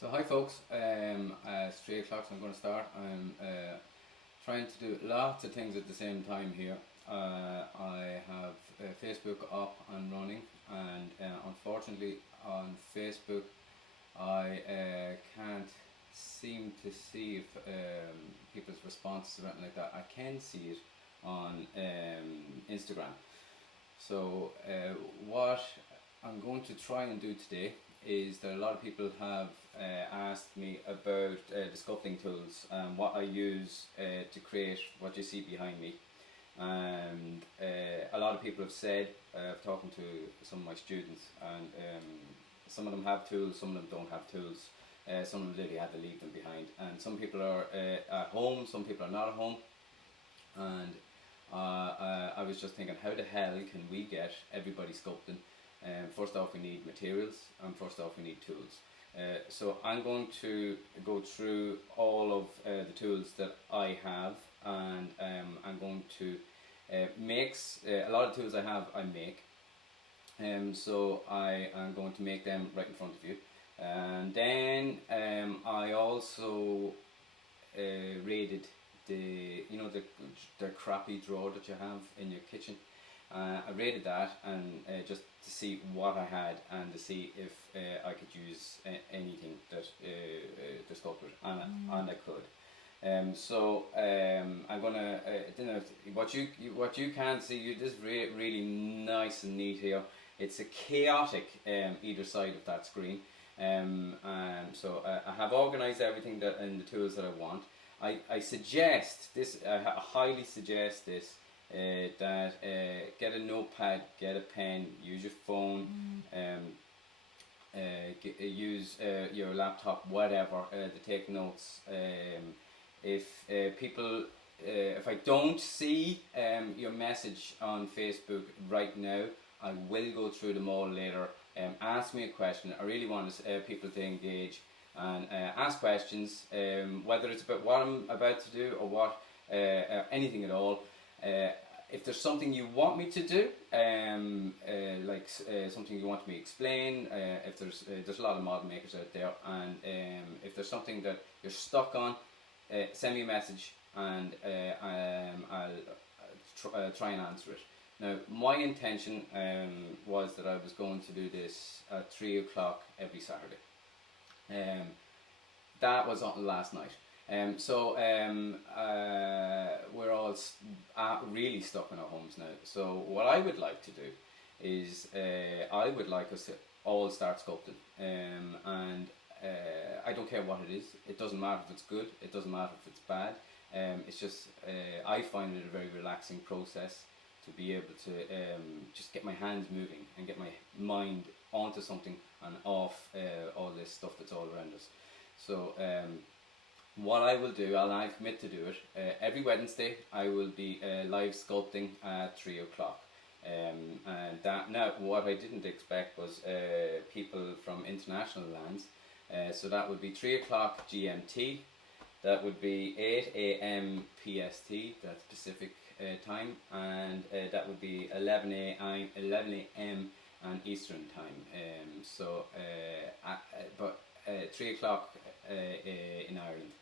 So hi folks, it's 3 o'clock so I'm going to start. I'm trying to do lots of things at the same time here. I have Facebook up and running, and unfortunately on Facebook I can't seem to see if people's responses or anything like that. I can see it on Instagram. So what I'm going to try and do today is that a lot of people have asked me about the sculpting tools and what I use to create what you see behind me. And a lot of people have said, talking to some of my students, and some of them have tools, some of them don't have tools. Some of them literally had to leave them behind, and some people are at home, some people are not at home. And I was just thinking, how the hell can we get everybody sculpting? First off, we need materials, and first off, we need tools. So I'm going to go through all of the tools that I have, and I'm going to make a lot of tools I make. So I am going to make them right in front of you, and then I also raided the crappy drawer that you have in your kitchen. I raided that and just to see what I had and to see if I could use anything that the sculptor, and I could. So I'm gonna what you can see. This is really nice and neat here. It's a chaotic either side of that screen. So I have organised everything that and the tools that I want. I suggest this. I highly suggest this. That get a notepad, get a pen, use your phone, use your laptop, whatever, to take notes. If I don't see your message on Facebook right now, I will go through them all later. Ask me a question. I really want people to engage and ask questions, whether it's about what I'm about to do or what anything at all. If there's something you want me to do, something you want me to explain, if there's a lot of model makers out there, and if there's something that you're stuck on, send me a message, and I'll try and answer it. Now, my intention was that I was going to do this at 3 o'clock every Saturday. That was on last night. We're all really stuck in our homes now. So what I would like to do is I would like us to all start sculpting, and I don't care what it is. It doesn't matter if it's good. It doesn't matter if it's bad. It's just I find it a very relaxing process to be able to just get my hands moving and get my mind onto something and off all this stuff that's all around us. So what I will do, and I commit to do it, every Wednesday I will be live sculpting at 3 o'clock. And that, now, what I didn't expect was people from international lands. So that would be 3 o'clock GMT, that would be 8 a.m. PST, that's Pacific time, and that would be 11 a.m. and Eastern time. But 3 o'clock in Ireland.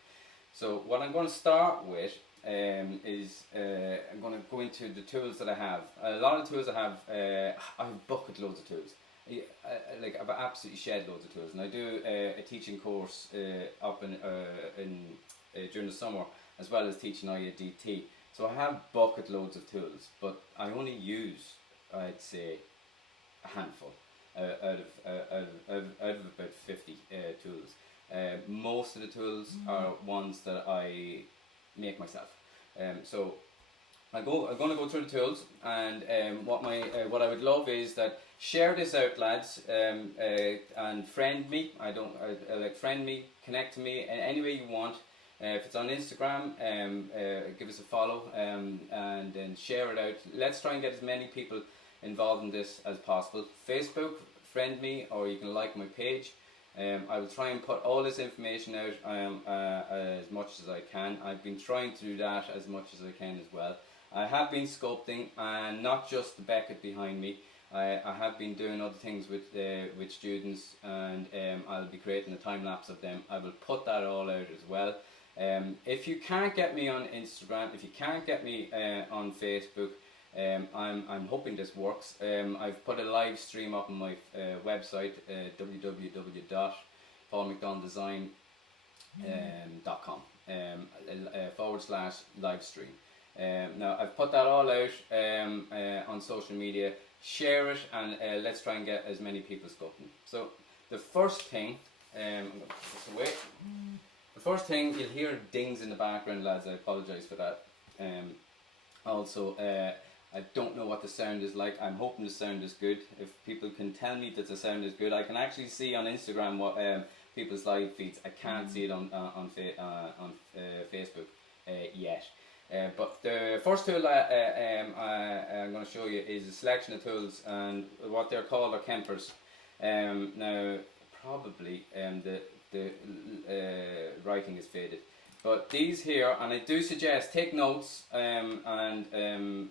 So what I'm going to start with is I'm going to go into the tools that I have. A lot of tools I have bucket loads of tools. I've absolutely shed loads of tools, and I do a teaching course up during the summer, as well as teaching IADT. So I have bucket loads of tools, but I only use, I'd say, a handful out of about 50 tools. Most of the tools are ones that I make myself. So I'm going to go through the tools, and what I would love is that share this out, lads, and friend me. Friend me, connect to me in any way you want. If it's on Instagram, give us a follow, and then share it out. Let's try and get as many people involved in this as possible. Facebook, friend me, or you can like my page. I will try and put all this information out as much as I can. I've been trying to do that as much as I can as well. I have been sculpting, and not just the Beckett behind me. I have been doing other things with students, and I'll be creating a time lapse of them. I will put that all out as well. If you can't get me on Instagram, if you can't get me on Facebook, I'm hoping this works. I've put a live stream up on my website, www.paulmcdonalddesign.com /live stream. Now I've put that all out on social media. Share it, and let's try and get as many people sculpting. So the first thing, I'm going to put this away. The first thing, you'll hear dings in the background, lads. I apologise for that. Also, I don't know what the sound is like. I'm hoping the sound is good. If people can tell me that the sound is good, I can actually see on Instagram what people's live feeds. I can't see it on Facebook yet. But the first tool I'm going to show you is a selection of tools, and what they're called are Kempers. Now, probably the writing is faded, but these here, and I do suggest take notes, and I'll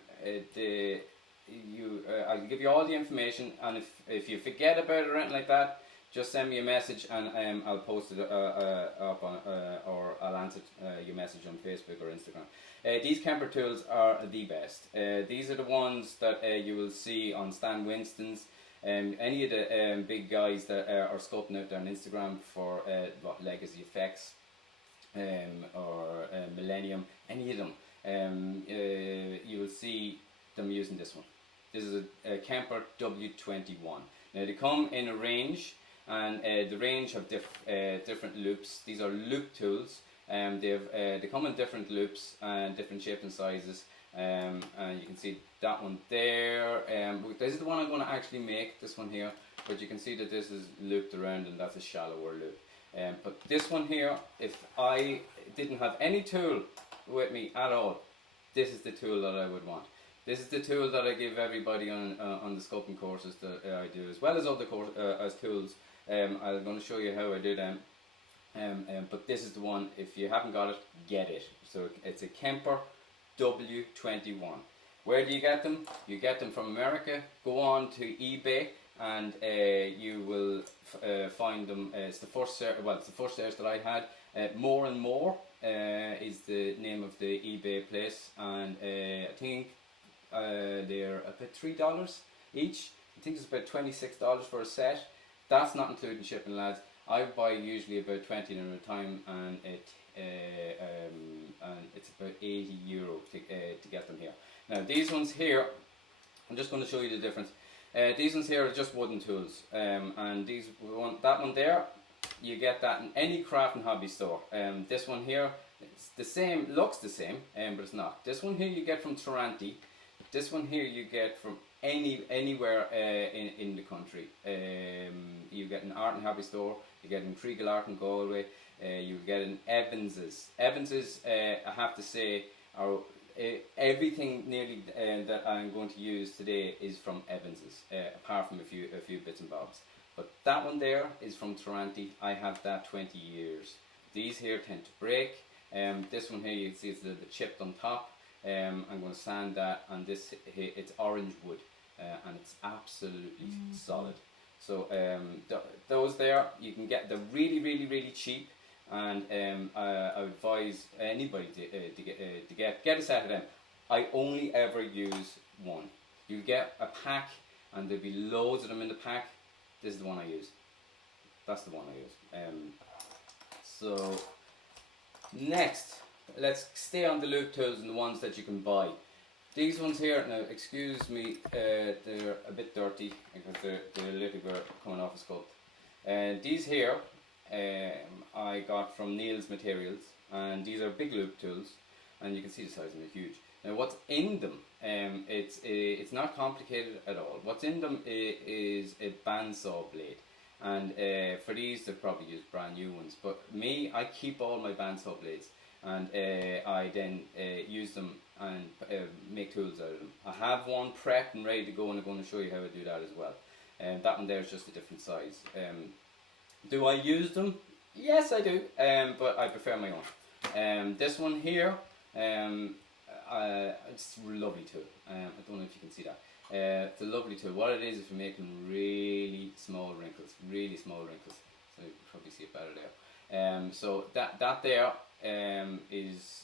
give you all the information, and if you forget about it or anything like that, just send me a message, and I'll post it up on, or I'll answer your message on Facebook or Instagram. These Kemper tools are the best. These are the ones that you will see on Stan Winston's, any of the big guys that are sculpting out there on Instagram for Legacy Effects or Millennium, any of them. You will see them using this one. This is a Kemper W21. Now they come in a range, and the range have different loops. These are loop tools. They come in different loops and different shapes and sizes. And you can see that one there. This is the one I'm going to actually make, this one here. But you can see that this is looped around, and that's a shallower loop. But this one here, if I didn't have any tool with me at all, this is the tool that I would want. This is the tool that I give everybody on the sculpting courses that I do, as well as other as tools. I'm going to show you how I do them. But this is the one. If you haven't got it, get it. So it's a Kemper W21. Where do you get them? You get them from America. Go on to eBay, and you will find them. It's the first search. Well, it's the first search that I had. More and More is the name of the eBay place, and I think they're about $3 each. I think it's about $26 for a set. That's not including shipping, lads. I buy usually about 20 at a time, and it's about €80 to get them here. Now these ones here, I'm just going to show you the difference. These ones here are just wooden tools, and that one there, you get that in any craft and hobby store. This one here, it's the same, looks the same, but it's not. This one here you get from Taranti. This one here you get from anywhere in the country. You get an art and hobby store. You get in Creagle Art in Galway. You get in Evans's. Evans's, I have to say, are everything nearly that I'm going to use today is from Evans's, apart from a few bits and bobs. But that one there is from Taranti. I have that 20 years. These here tend to break. This one here, you can see it's a little bit chipped on top. I'm going to sand that, and this here, it's orange wood, and it's absolutely solid. So those there, you can get, they're really cheap, and I would advise anybody to get a set of them. I only ever use one. You get a pack, and there'll be loads of them in the pack. This is the one I use. That's the one I use. So next, let's stay on the loop tools and the ones that you can buy. These ones here, now excuse me, they're a bit dirty because they're a little bit coming off a sculpt. These here I got from Neil's Materials, and these are big loop tools, and you can see the size of them, they're huge. Now what's in them, it's not complicated at all. What's in them is a bandsaw blade, and for these they'll probably use brand new ones, but me, I keep all my bandsaw blades, and I then use them and make tools out of them. I have one prepped and ready to go, and I'm going to show you how I do that as well. That one there is just a different size. Do I use them? Yes, I do, but I prefer my own. This one here, it's a lovely tool. I don't know if you can see that. It's a lovely tool. What it is for making really small wrinkles, So you can probably see it better there. So that there is,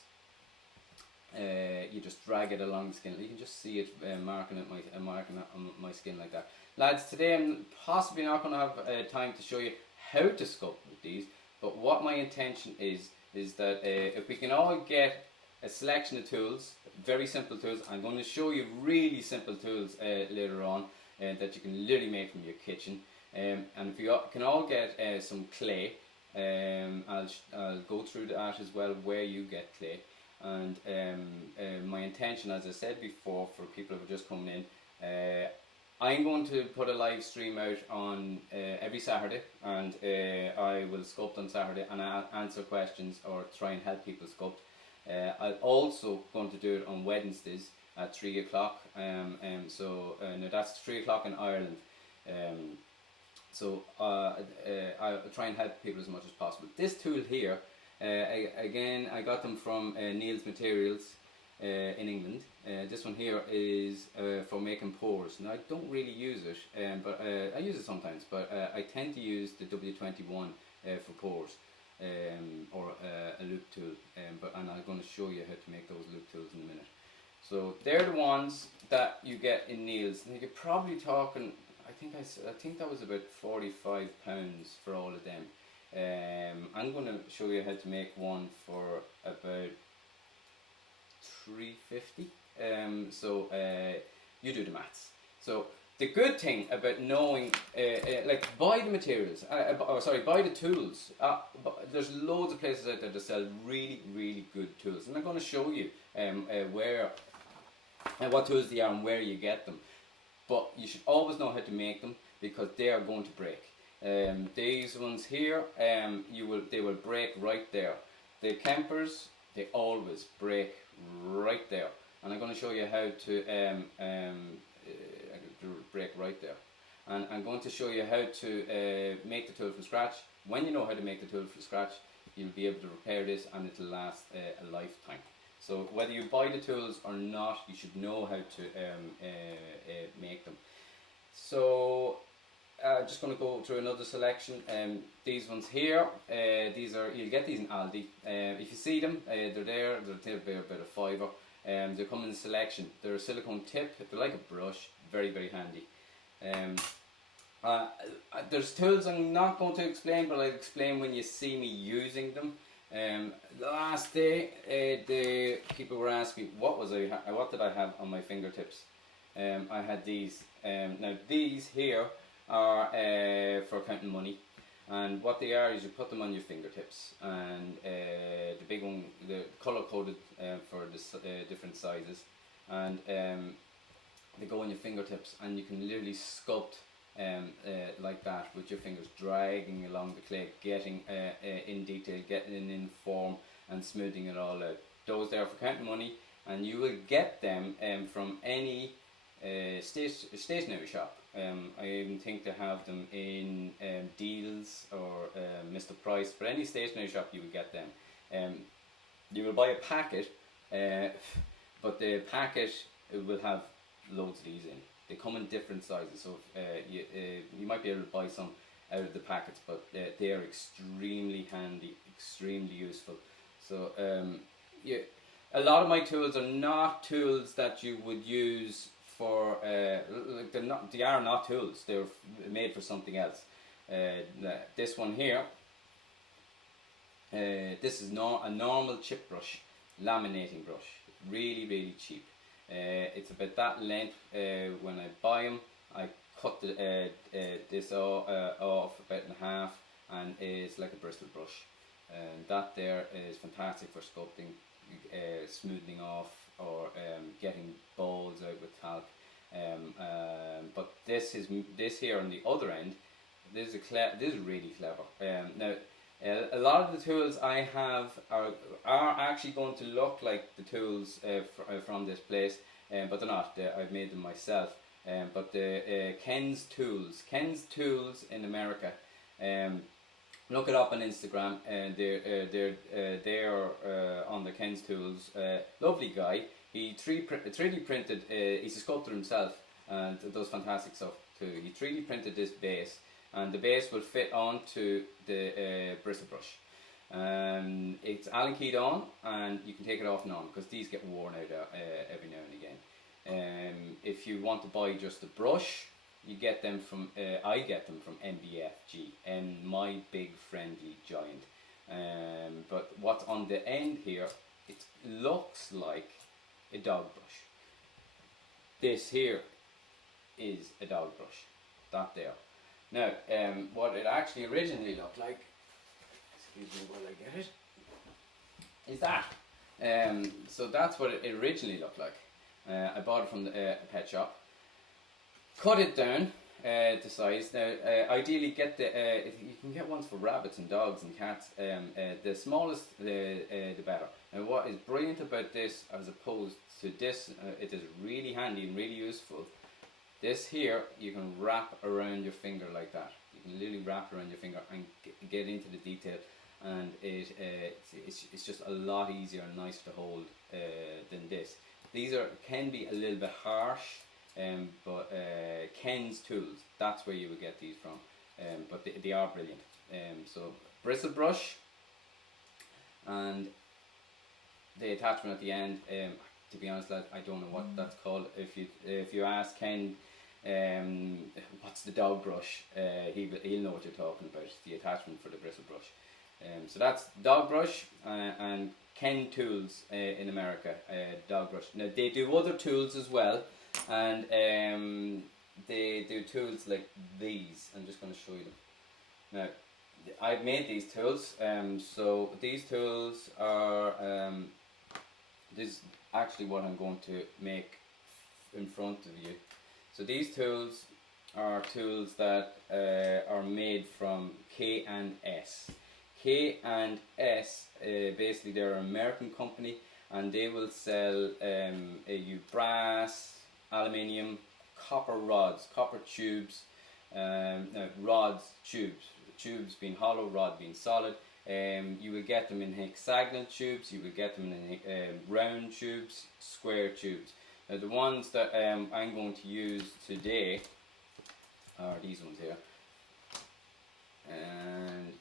you just drag it along the skin. You can just see it marking on my skin like that. Lads, today I'm possibly not going to have time to show you how to sculpt with these, but what my intention is that if we can all get a selection of tools, very simple tools. I'm going to show you really simple tools later on that you can literally make from your kitchen. And if you can all get some clay, I'll go through that as well, where you get clay. And my intention, as I said before, for people who are just coming in, I'm going to put a live stream out on every Saturday, and I will sculpt on Saturday, and I'll answer questions or try and help people sculpt. I'm also going to do it on Wednesdays at 3 o'clock. So now that's 3 o'clock in Ireland. So I'll try and help people as much as possible. This tool here, again, I got them from Neil's Materials in England. This one here is for making pores. Now I don't really use it, but I use it sometimes. But I tend to use the W21 for pores, or a loop tool. And I'm going to show you how to make those loop tools in a minute. So they're the ones that you get in Neil's. Now you're probably talking, I think that was about £45 for all of them. I'm going to show you how to make one for about £3.50. So you do the maths. So the good thing about knowing, like, buy the materials, buy the tools. There's loads of places out there that sell really, really good tools, and I'm going to show you where and what tools they are and where you get them. But you should always know how to make them, because they are going to break. These ones here, they will break right there. The Kempers, they always break right there, and I'm going to show you how to break right there. And I'm going to show you how to make the tool from scratch. When you know how to make the tool from scratch, you'll be able to repair this, and it'll last a lifetime. So whether you buy the tools or not, you should know how to make them. So just going to go through another selection. These ones here, you'll get these in Aldi. If you see them, they're there. They're about a £5. They come in selection. They're a silicone tip. They're like a brush. Very, very handy. There's tools I'm not going to explain, but I'll explain when you see me using them. Last day, the people were asking me what did I have on my fingertips. I had these. Now these here are for counting money, and what they are is you put them on your fingertips, and the big one, the color coded for the different sizes, and they go on your fingertips, and you can literally sculpt like that with your fingers, dragging along the clay, getting in detail, getting in form, and smoothing it all out. Those there for counting money, and you will get them from any stationery shop. I even think they have them in Deals or Mr. Price, but any stationery shop you will get them. You will buy a packet, but the packet will have loads of these in. They come in different sizes, so you might be able to buy some out of the packets, but they are extremely handy, extremely useful. So a lot of my tools are not tools that you would use for, they are not tools, they're made for something else. This one here, this is a normal chip brush, laminating brush, really, really cheap. It's about that length. When I buy them, I cut this off about in half, and it's like a bristle brush. And that there is fantastic for sculpting, smoothing off, or getting balls out with talc. But this here on the other end, this is really clever. Now, a lot of the tools I have are actually going to look like the tools from this place, but they're not. I've made them myself. But the Ken's Tools in America, look it up on Instagram. They're on the Ken's Tools. Lovely guy. He 3D printed. He's a sculptor himself, and it does fantastic stuff too. He 3D printed this base, and the base will fit onto the bristle brush. It's Allen keyed on, and you can take it off and on because these get worn out every now and again. If you want to buy just the brush, you get them from I get them from MBFG, and my big friendly giant. But what's on the end here, it looks like a dog brush. This here is a dog brush, that there. Now, what it actually originally looked like, excuse me while I get it, is that. So that's what it originally looked like. I bought it from the pet shop, cut it down to size. Now, ideally get you can get ones for rabbits and dogs and cats. The smallest, the better. Now, what is brilliant about this, as opposed to this, it is really handy and really useful. This here, you can wrap around your finger like that. You can literally wrap around your finger and get into the detail, and it's just a lot easier and nicer to hold than this. These can be a little bit harsh, but Ken's tools, that's where you would get these from, but they are brilliant. So bristle brush and the attachment at the end. To be honest, lad, I don't know what that's called. If you ask Ken, what's the dog brush, he'll know what you're talking about. The attachment for the bristle brush. So that's dog brush and Ken Tools in America. Dog brush. Now they do other tools as well, and they do tools like these. I'm just going to show you them. Now I've made these tools. So these tools are this is actually what I'm going to make in front of you. So these tools are tools that are made from K&S. K&S, basically they're an American company, and they will sell you brass, aluminium, copper rods, copper tubes, rods, tubes being hollow, rod being solid. You will get them in hexagonal tubes, you will get them in round tubes, square tubes. Now the ones that I'm going to use today are these ones here. And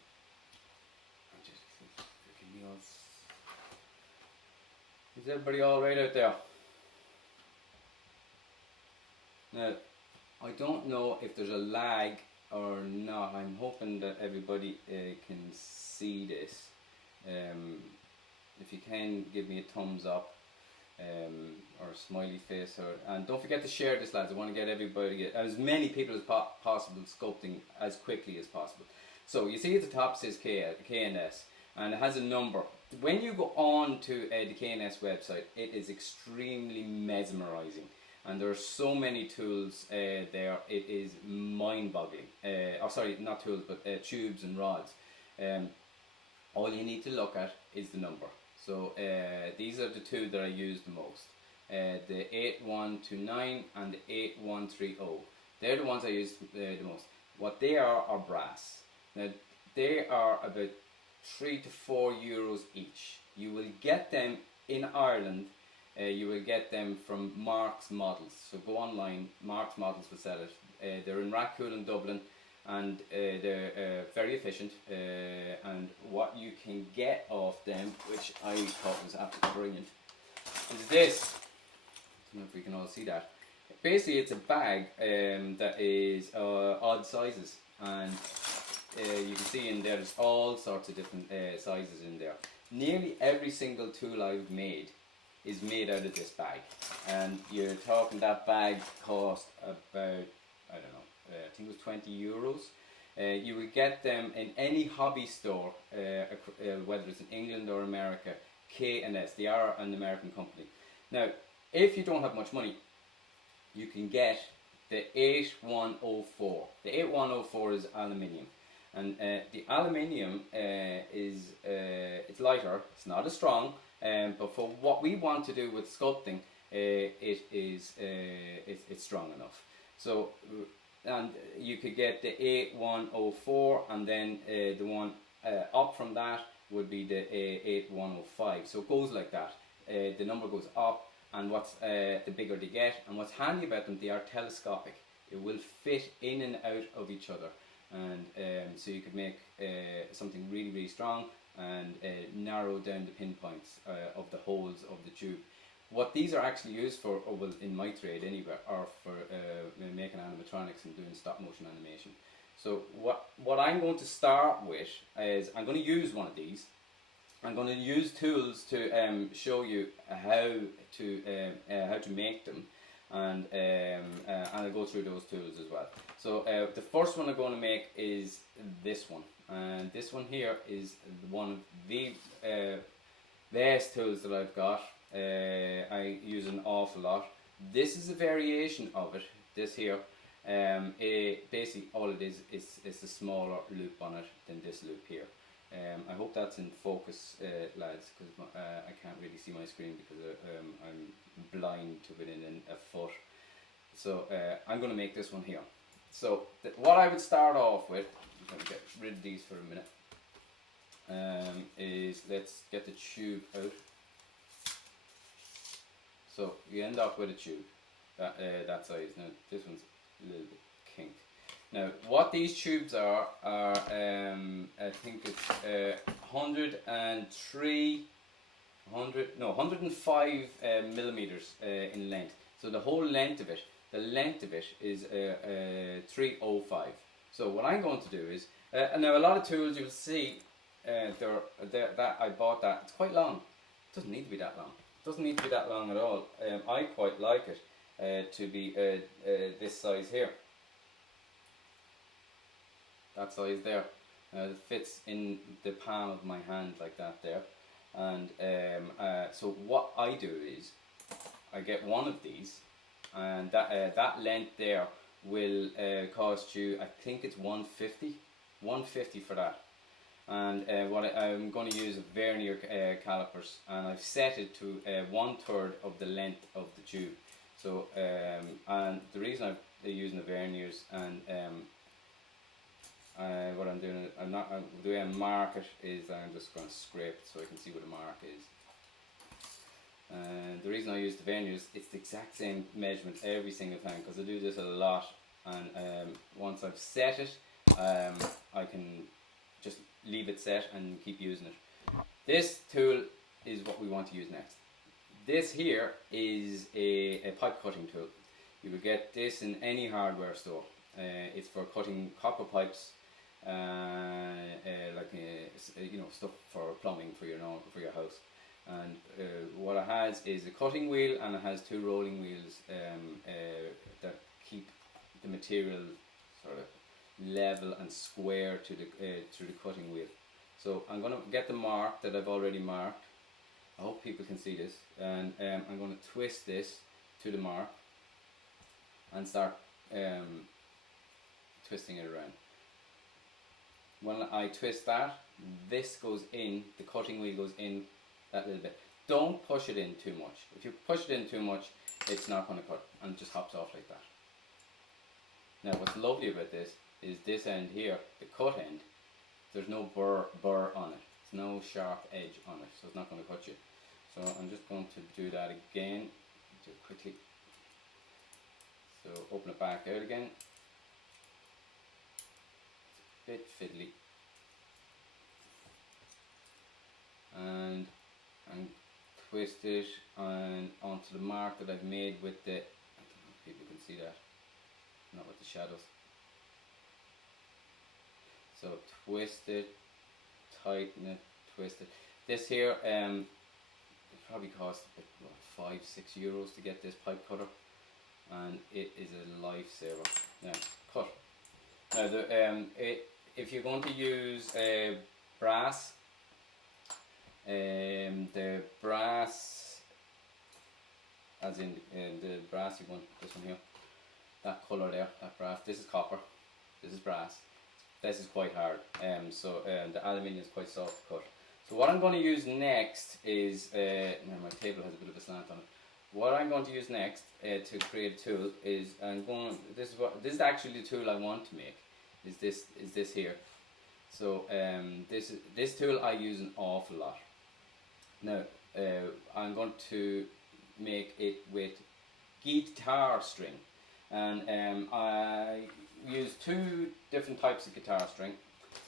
I'm just freaking me off. Is everybody all right out there? Now, I don't know if there's a lag or not. I'm hoping that everybody can see this. If you can, give me a thumbs up or a smiley face, and don't forget to share this, lads. I want to get everybody, as many people as possible, sculpting as quickly as possible. So you see at the top it says K&S, and it has a number. When you go on to the K&S website, it is extremely mesmerizing. And there are so many tools there, it is mind-boggling. Oh, sorry, not tools, but tubes and rods. All you need to look at is the number. So these are the two that I use the most. The 8129 and the 8130. They're the ones I use the most. What they are brass. Now, they are about 3 to 4 euros each. You will get them in Ireland. You will get them from Mark's Models. So go online, Mark's Models will sell it. They're in Rathcoole in Dublin, and they're very efficient. And what you can get off them, which I thought was absolutely brilliant, is this. I don't know if we can all see that. Basically, it's a bag that is odd sizes, and you can see in there there's all sorts of different sizes in there. Nearly every single tool I've made is made out of this bag, and you're talking that bag cost about, I don't know, I think it was 20 euros. You would get them in any hobby store, whether it's in England or America. K&S, they are an American company. Now, if you don't have much money, you can get the 8104. The 8104 is aluminium, and the aluminium is it's lighter. It's not as strong. But for what we want to do with sculpting, it's strong enough. So, and you could get the 8104, and then the one up from that would be the 8105. So it goes like that. The number goes up, and what's the bigger they get. And what's handy about them, they are telescopic. It will fit in and out of each other, and so you could make something really, really strong and narrow down the pinpoints of the holes of the tube. What these are actually used for, or well, in my trade anyway, are for making animatronics and doing stop motion animation. So what I'm going to start with is I'm going to use one of these. I'm going to use tools to show you how to make them, and I'll go through those tools as well. So the first one I'm going to make is this one, and this one here is one of the best tools that I've got. I use an awful lot. This is a variation of it. This here, basically all it is a smaller loop on it than this loop here. I hope that's in focus, lads, because I can't really see my screen because I'm blind to within a foot. So I'm going to make this one here. So what I would start off with, I'm going to get rid of these for a minute, is let's get the tube out. So you end up with a tube that size. Now this one's a little bit kinked. Now what these tubes are I think it's 105 millimeters in length. So the whole length of it, is 305. So what I'm going to do is, and now a lot of tools you'll see, that I bought that, it's quite long. It doesn't need to be that long. It doesn't need to be that long at all. I quite like it to be this size here. That size there. It fits in the palm of my hand like that there. And so what I do is I get one of these, and that length there will cost you, I think it's 150 for that. And I'm going to use vernier calipers, and I've set it to 1/3 of the length of the tube. So and the reason I'm using the verniers, and what I'm doing, the way I mark it is I'm just going to scrape it so I can see what the mark is. And the reason I use the verniers, it's the exact same measurement every single time, because I do this a lot, and once I've set it, I can just leave it set and keep using it. This tool is what we want to use next. This here is a pipe cutting tool. You will get this in any hardware store. It's for cutting copper pipes, like stuff for plumbing for your house. And what it has is a cutting wheel, and it has two rolling wheels that keep the material sort of level and square to the cutting wheel. So I'm going to get the mark that I've already marked. I hope people can see this, and I'm going to twist this to the mark and start twisting it around. When I twist that, this goes in, the cutting wheel goes in that little bit. Don't push it in too much. If you push it in too much, it's not going to cut, and it just hops off like that. Now what's lovely about this is this end here, the cut end, there's no burr on it. There's no sharp edge on it, so it's not going to cut you. So I'm just going to do that again, do it quickly. So open it back out again. It's a bit fiddly. And twist it onto the mark that I've made with the, I don't know if people can see that, not with the shadows. So twist it, tighten it, twist it. This here, it probably cost about €5-6 to get this pipe cutter, and it is a lifesaver. Now, cut. Now, if you're going to use brass, the brass, as in the brass you want, this one here, that colour there, that brass, this is copper, this is brass. This is quite hard, so the aluminium is quite soft to cut. So what I'm going to use next is, now my table has a bit of a slant on it. What I'm going to use next to create a tool is this is actually the tool I want to make. Is this here? So this tool I use an awful lot. Now I'm going to make it with guitar string, and I use two different types of guitar string.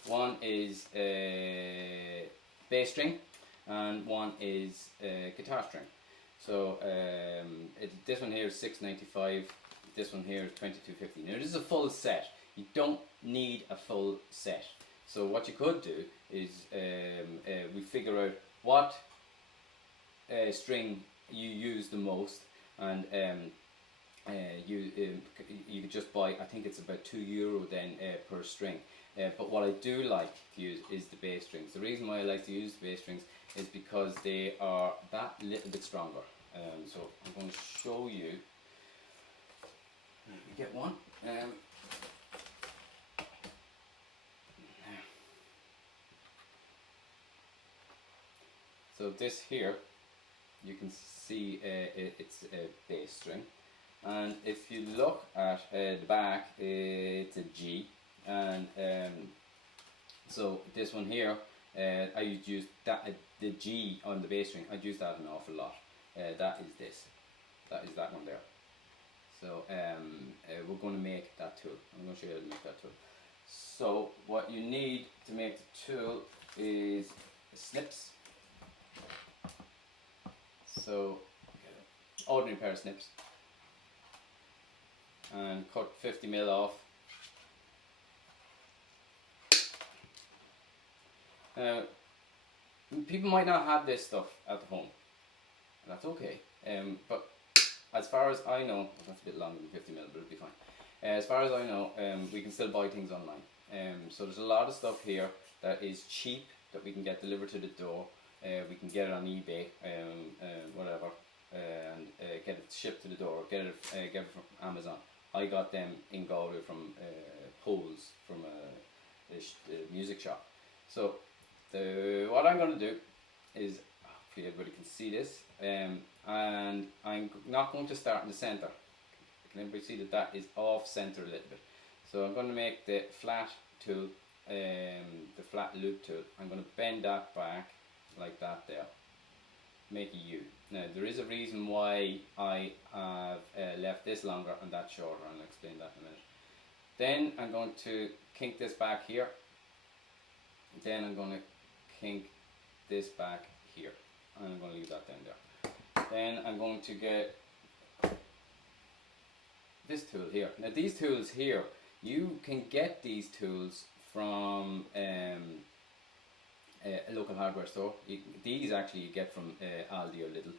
One is bass string, and one is guitar string. So this one here is $6.95. This one here is $22.50. Now this is a full set. You don't need a full set. So what you could do is we figure out what string you use the most, and you could just buy, I think it's about €2 then per string. But what I do like to use is the bass strings. The reason why I like to use the bass strings is because they are that little bit stronger. So I'm going to show you. Get one. So this here, you can see it's a bass string, and if you look at the back, it's a G, and so this one here, I use that the G on the bass string. I'd use that an awful lot. That is this. That is that one there. So we're going to make that tool. I'm going to show you how to make that tool. So what you need to make the tool is snips. So ordinary pair of snips, and cut 50mm off. Now, people might not have this stuff at home, and that's okay. But as far as I know, that's a bit longer than 50mm, but it'll be fine. As far as I know, we can still buy things online. So there's a lot of stuff here that is cheap that we can get delivered to the door. We can get it on eBay, whatever, and get it shipped to the door. Get it from Amazon. I got them in Galway from Poles, from a music shop. So what I'm going to do is, hopefully everybody can see this, and I'm not going to start in the center. Can everybody see that that is off center a little bit? So I'm going to make the flat tool, the flat loop tool. I'm going to bend that back like that there, make a U. Now there is a reason why I have left this longer and that shorter, and I'll explain that in a minute. Then I'm going to kink this back here, then I'm going to kink this back here, and I'm going to leave that down there. Then I'm going to get this tool here. Now these tools here, you can get these tools from a local hardware store. These actually you get from Aldi or Lidl.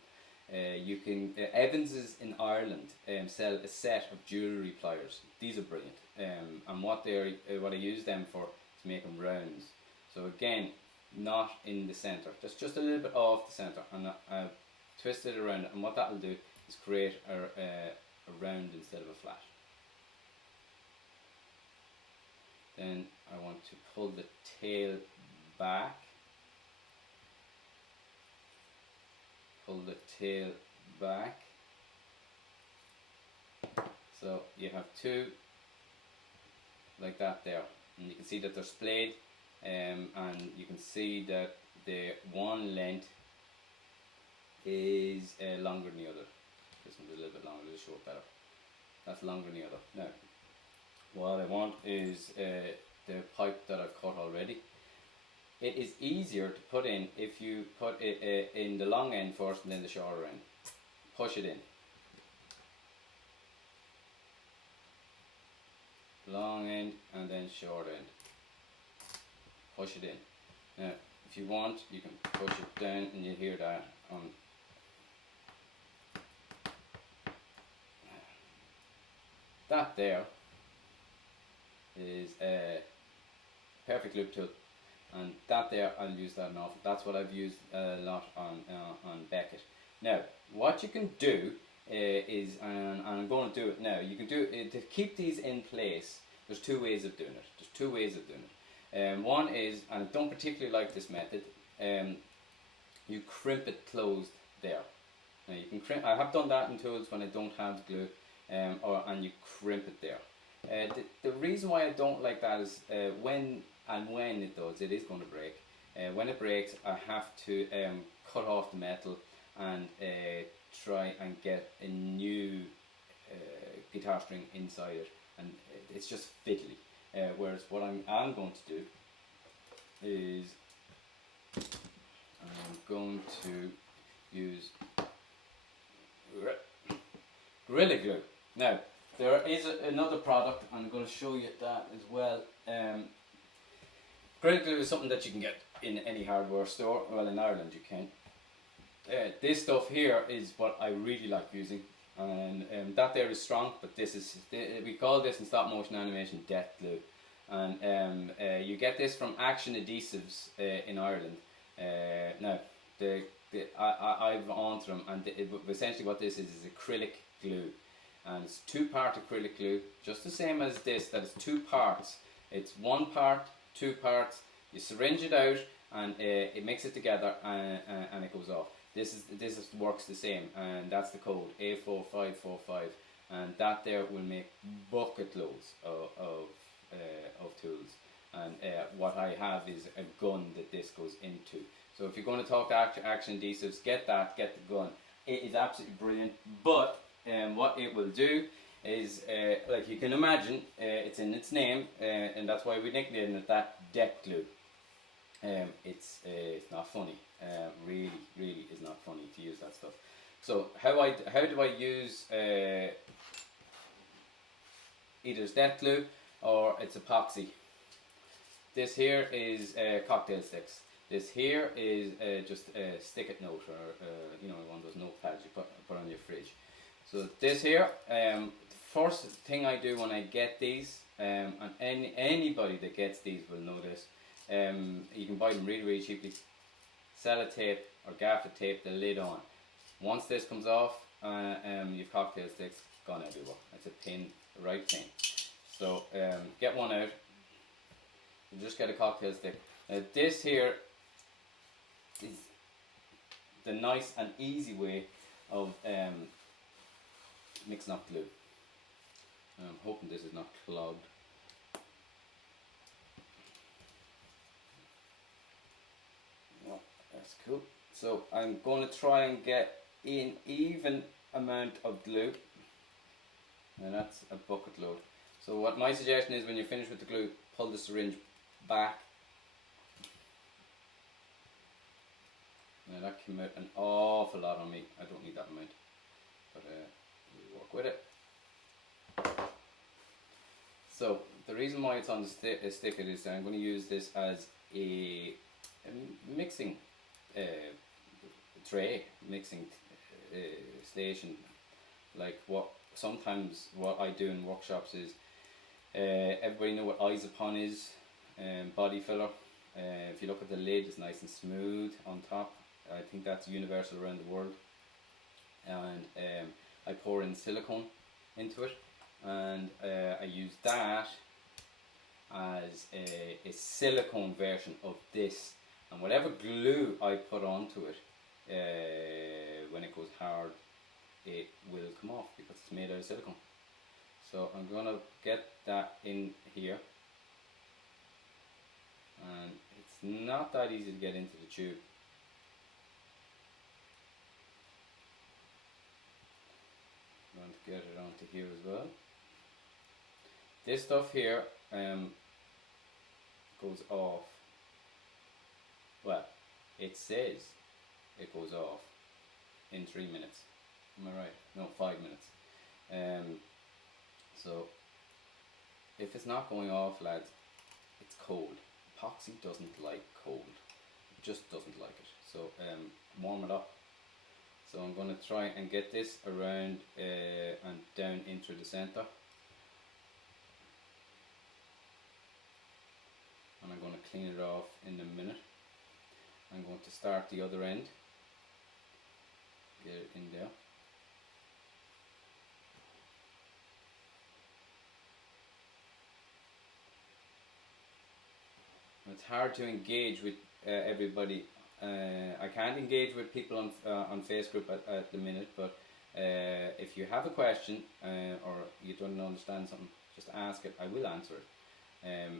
You can Evans's in Ireland sell a set of jewellery pliers. These are brilliant, and what I use them for is making rounds. So again, not in the center, just a little bit off the center, and I've twisted it around, and what that will do is create a round instead of a flat. Then I want to pull the tail back. Pull the tail back. So you have two like that there, and you can see that they're splayed, and you can see that the one length is longer than the other. This one's a little bit longer, to show it better. That's longer than the other. Now, what I want is the pipe that I've cut already. It is easier to put in if you put it in the long end first and then the shorter end. Push it in. Long end and then short end. Push it in. Now, if you want, you can push it down, and you hear that on. That there is a perfect loop tool. And that there, I'll use that enough. That's what I've used a lot on Beckett. Now, what you can do is, and I'm going to do it now, you can do it to keep these in place. There's two ways of doing it. There's two ways of doing it. One is, and I don't particularly like this method, you crimp it closed there. Now you can crimp. I have done that in tools when I don't have glue, and you crimp it there. The reason why I don't like that is when it does, it is going to break. When it breaks, I have to cut off the metal and try and get a new guitar string inside it, and it's just fiddly. Whereas what I'm going to do is I'm going to use Gorilla Glue. Now, there is another product, I'm going to show you that as well. Gorilla Glue is something that you can get in any hardware store. Well, in Ireland you can. This stuff here is what I really like using, and that there is strong, but this is, we call this in stop motion animation death glue, and you get this from Action Adhesives in Ireland. Now, I've on to them, and essentially what this is acrylic glue, and it's 2-part acrylic glue, just the same as this, that it's 2 parts. It's 1 part, 2 parts, you syringe it out, and it mix it together, and it goes off. This works the same, and that's the code A4545, and that there will make bucket loads of tools. And what I have is a gun that this goes into. So if you're going to talk to Action Adhesives, get the gun. It is absolutely brilliant. But what it will do is, like you can imagine, it's in its name, and that's why we nicknamed it that death glue. It's not funny. Really is not funny to use that stuff. So how do I use either it's death glue or it's epoxy? This here is cocktail sticks. This here is just a stick-it note, or one of those notepads you put on your fridge. So this here, first thing I do when I get these, and anybody that gets these will know this. You can buy them really cheaply. Sellotape or gaffer tape the lid on. Once this comes off, you've cocktail sticks gone everywhere. It's a pain, the right thing. So get one out. You just get a cocktail stick. This here is the nice and easy way of mixing up glue. I'm hoping this is not clogged. Well, that's cool. So I'm going to try and get an even amount of glue, and that's a bucket load. So what my suggestion is, when you're finished with the glue, pull the syringe back. Now that came out an awful lot on me. I don't need that amount, but we'll work with it. So the reason why it's on the sticker is that I'm going to use this as a mixing tray, mixing station. Like sometimes what I do in workshops is, everybody know what Isopon is, body filler. If you look at the lid, it's nice and smooth on top. I think that's universal around the world. And I pour in silicone into it, and I use that as a silicone version of this, and whatever glue I put onto it, when it goes hard, it will come off because it's made out of silicone. So I'm going to get that in here, and it's not that easy to get into the tube. I'm going to get it onto here as well. This stuff here goes off. Well, it says it goes off in 3 minutes. Am I right? No, 5 minutes. So if it's not going off, lads, it's cold. Epoxy doesn't like cold. It just doesn't like it. So warm it up. So I'm going to try and get this around and down into the center. And I'm going to clean it off in a minute. I'm going to start the other end. Get it in there. It's hard to engage with everybody. I can't engage with people on Facebook at the minute, but if you have a question or you don't understand something, just ask it. I will answer it.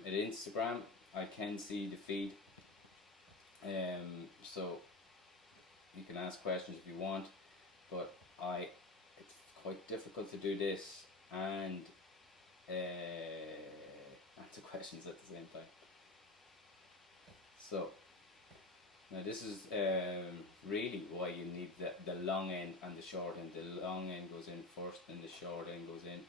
At Instagram, I can see the feed, so you can ask questions if you want, but it's quite difficult to do this and answer questions at the same time. So now this is really why you need the long end and the short end. The long end goes in first and the short end goes in.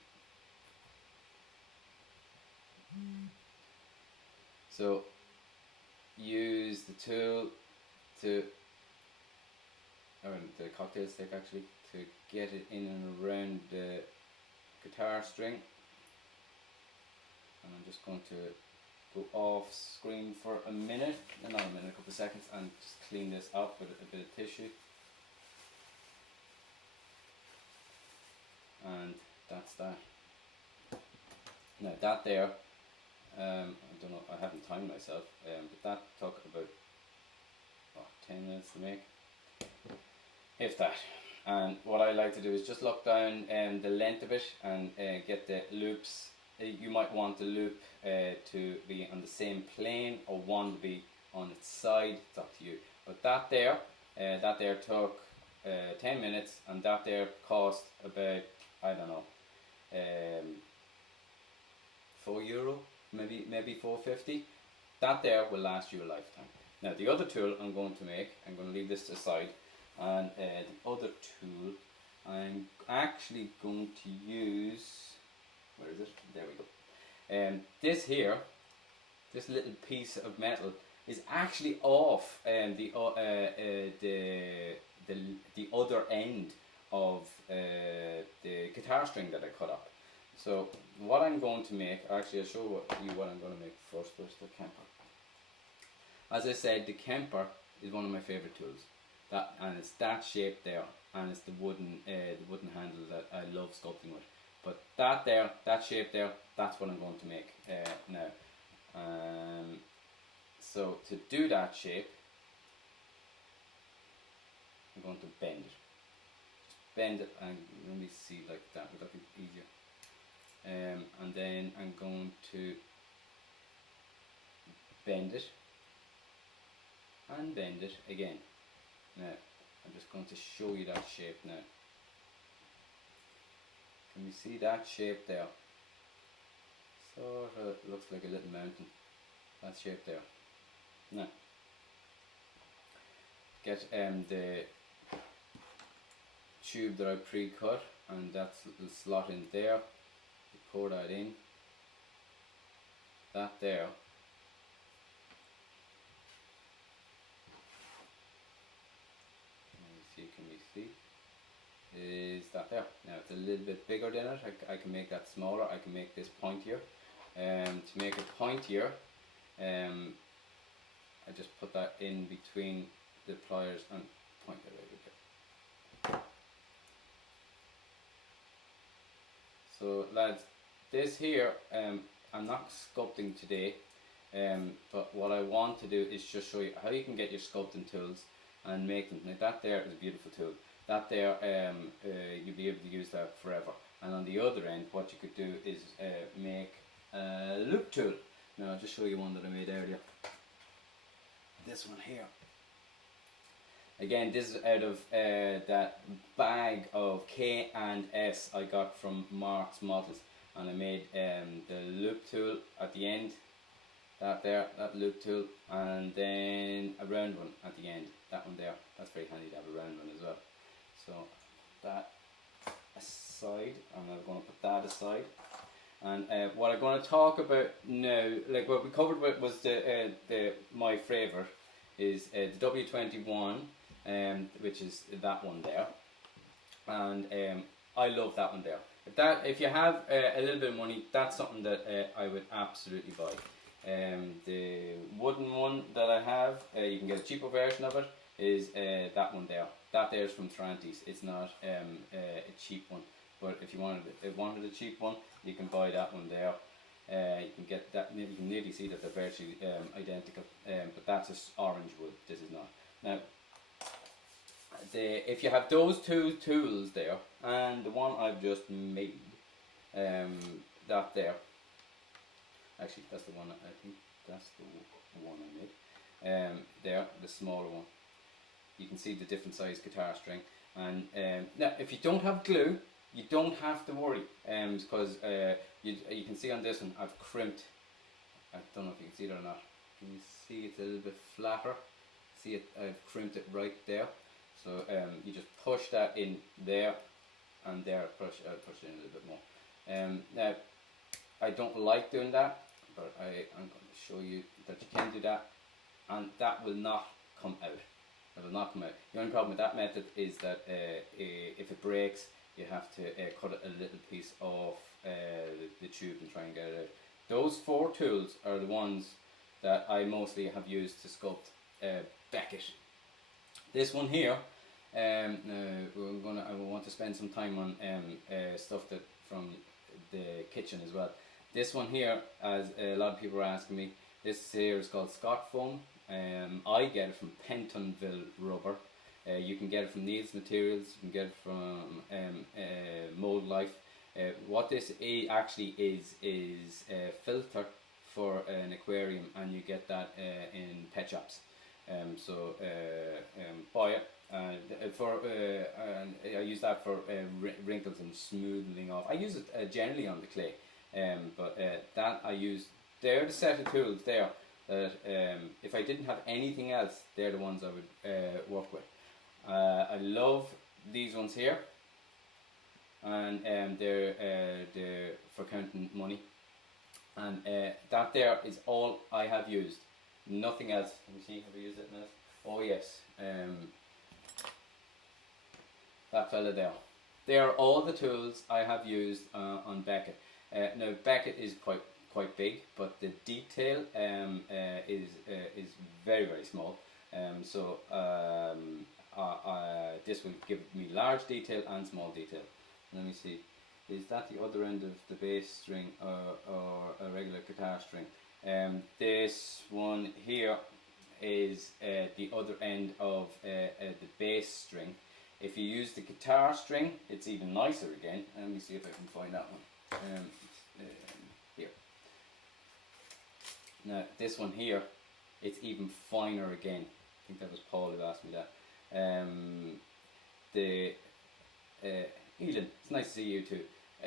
So use the tool to, or the cocktail stick actually, to get it in and around the guitar string. And I'm just going to go off screen for a minute, not a minute, a couple of seconds, and just clean this up with a bit of tissue. And that's that. Now that there, I don't know, I haven't timed myself, but that took about 10 minutes to make, if that. And what I like to do is just look down the length of it and get the loops. You might want the loop to be on the same plane or one to be on its side, it's up to you. But that there took 10 minutes, and that there cost about, I don't know, €4, maybe $4.50. That there will last you a lifetime. Now the other tool I'm going to make, I'm going to leave this aside, and the other tool I'm actually going to use, where is it? There we go. This here, this little piece of metal is actually off the other end of the guitar string that I cut up. So what I'm going to make, actually I'll show you what I'm going to make first. Where's the Kemper? As I said, the Kemper is one of my favourite tools. And it's that shape there, and it's the wooden handle that I love sculpting with. But that shape there, that's what I'm going to make now. So to do that shape, I'm going to bend it. Just bend it, and let me see, like that, would that be easier? And then I'm going to bend it and bend it again. Now I'm just going to show you that shape now. Can you see that shape there? Sort of looks like a little mountain. That shape there. Now get the tube that I pre-cut, and that's the slot in there. You pour that in. That there. Can we see? Is that there? Now it's a little bit bigger than it. I can make that smaller. I can make this pointier. To make it pointier, I just put that in between the pliers and point it out a bit. So lads, this here, I'm not sculpting today, but what I want to do is just show you how you can get your sculpting tools and make them. Now that there is a beautiful tool. That there, you'll be able to use that forever. And on the other end, what you could do is make a loop tool. Now I'll just show you one that I made earlier. This one here. Again, this is out of that bag of K&S I got from Mark's Models, and I made the loop tool at the end. That there, that loop tool, and then a round one at the end. That one there. That's very handy to have a round one as well. So that aside, and I'm going to put that aside. And what I'm going to talk about now, like what we covered with, was my favourite is the W21, which is that one there, and I love that one there. If you have a little bit of money, that's something that I would absolutely buy. The wooden one that I have, you can get a cheaper version of it, is that one there. That there is from Trantis. It's not a cheap one, but if you wanted a cheap one, you can buy that one there. You can get that. You can nearly see that they're virtually identical, but that's just orange wood. This is not. Now, if you have those two tools there, and the one I've just made, that there. Actually, that's the one. I think that's the one I made. There, the smaller one. You can see the different size guitar string. And now, if you don't have glue, you don't have to worry, because you can see on this one I've crimped. I don't know if you can see it or not. Can you see it's a little bit flatter? See it? I've crimped it right there. So you just push that in there and there. Push it in a little bit more. Now, I don't like doing that, but I'm going to show you that you can do that, and that will not come out. It will not come out. The only problem with that method is that if it breaks, you have to cut a little piece off the tube and try and get it out. Those 4 tools are the ones that I mostly have used to sculpt Beckett. This one here, I want to spend some time on stuff that from the kitchen as well. This one here, as a lot of people are asking me, this here is called Scott Foam. I get it from Pentonville Rubber. You can get it from Neil's Materials. You can get it from Mold Life. What this actually is a filter for an aquarium, and you get that in pet shops. So buy it. I use that for wrinkles and smoothing off. I use it generally on the clay, but that I use. They're the set of tools there that if I didn't have anything else, they're the ones I would work with. I love these ones here, and they're for counting money, and that there is all I have used. Nothing else. Let me see, have I used it now? Oh yes, that fella there. They are all the tools I have used on Beckett. Now Beckett is quite big, but the detail is very small. So this will give me large detail and small detail. Let me see. Is that the other end of the bass string or a regular guitar string? This one here is the other end of the bass string. If you use the guitar string, it's even nicer again. Let me see if I can find that one. Here. Now this one here, it's even finer again. I think that was Paul who asked me that. Elin, it's nice to see you too.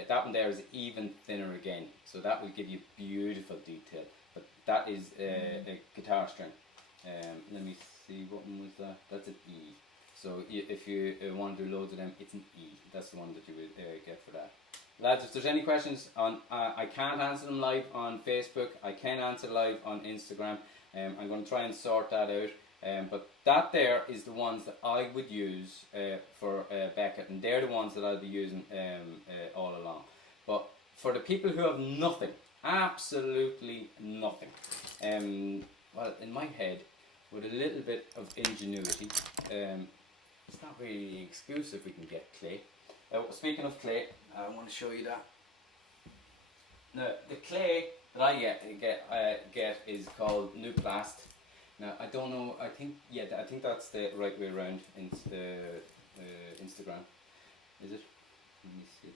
That one there is even thinner again, so that will give you beautiful detail. But that is a guitar string. Let me see, what one was that? That's an E. So if you want to do loads of them, it's an E. That's the one that you would get for that. Lads, if there's any questions on, I can't answer them live on Facebook. I can answer live on Instagram. I'm going to try and sort that out. But that there is the ones that I would use for Beckett, and they're the ones that I'll be using all along. But for the people who have nothing, absolutely nothing, well, in my head, with a little bit of ingenuity, it's not really an excuse if we can get clay. Speaking of clay, I want to show you that. Now, the clay that I get is called New Plast. Now, I don't know, I think that's the right way around in Instagram. Is it? Let me see.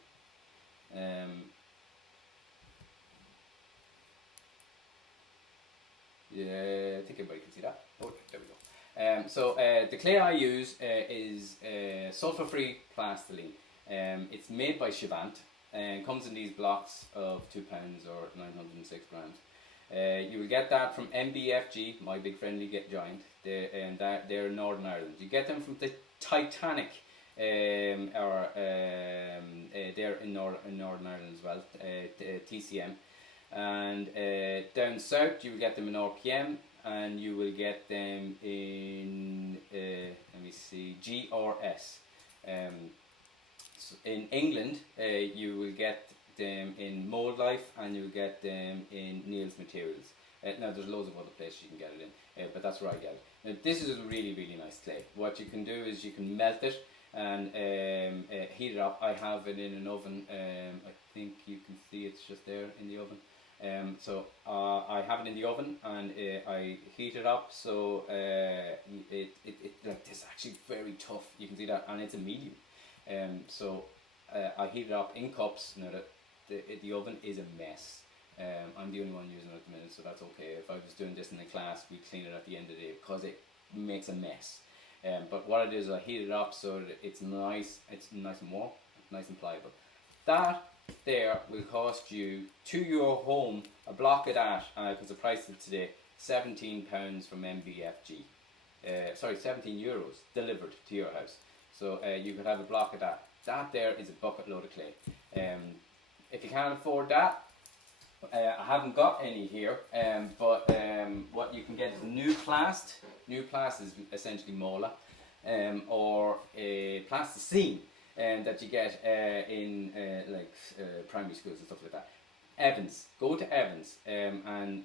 Yeah, I think everybody can see that. Oh, there we go. So the clay I use is sulfur-free plastiline. It's made by Shivant and comes in these blocks of 2 pounds or 906 grams. You will get that from MBFG, my big friendly giant. They're in Northern Ireland. You get them from the Titanic, they're in Northern Ireland as well, TCM. And down south you will get them in RPM, and you will get them in let me see, GRS. So in England you will get them in Mold Life, and you will get them in Neil's Materials. Now there's loads of other places you can get it in, but that's where I get it. Now this is a really nice clay. What you can do is you can melt it and heat it up. I have it in an oven. I think you can see it's just there in the oven. So I have it in the oven, and I heat it up. So it's actually very tough. You can see that, and it's a medium. So I heat it up in cups. Now the oven is a mess. I'm the only one using it at the minute, so that's okay. If I was doing this in the class, we'd clean it at the end of the day because it makes a mess. But what I do is I heat it up so that it's nice and warm, nice and pliable. That there will cost you to your home a block of that, because the price of today, £17 from MBFG. Sorry, €17 delivered to your house. So you could have a block of that. That there is a bucket load of clay. If you can't afford that, I haven't got any here, but what you can get is Nuplast. Nuplast is essentially mola, or a plasticine that you get in primary schools and stuff like that. Evans, go to Evans, and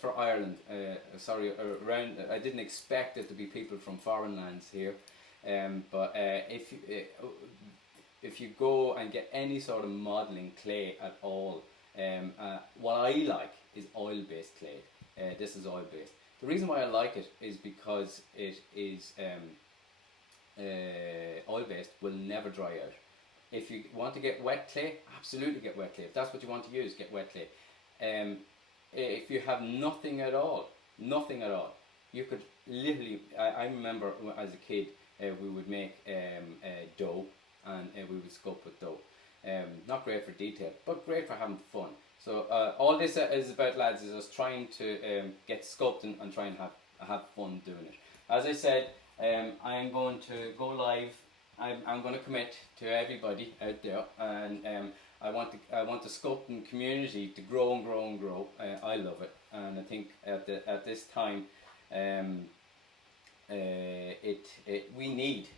for Ireland, around. I didn't expect it to be people from foreign lands here, but if you go and get any sort of modelling clay at all, what I like is oil-based clay. This is oil-based. The reason why I like it is because it is oil-based, will never dry out. If you want to get wet clay, absolutely get wet clay. If that's what you want to use, get wet clay. If you have nothing at all, you could literally, I remember as a kid, we would make dough, and we would sculpt with dough. Not great for detail, but great for having fun. So all this is about, lads, is us trying to get sculpting and try and have fun doing it. As I said, I'm going to go live. I'm going to commit to everybody out there, and I want the sculpting community to grow and grow and grow. I love it, and I think at this time, we need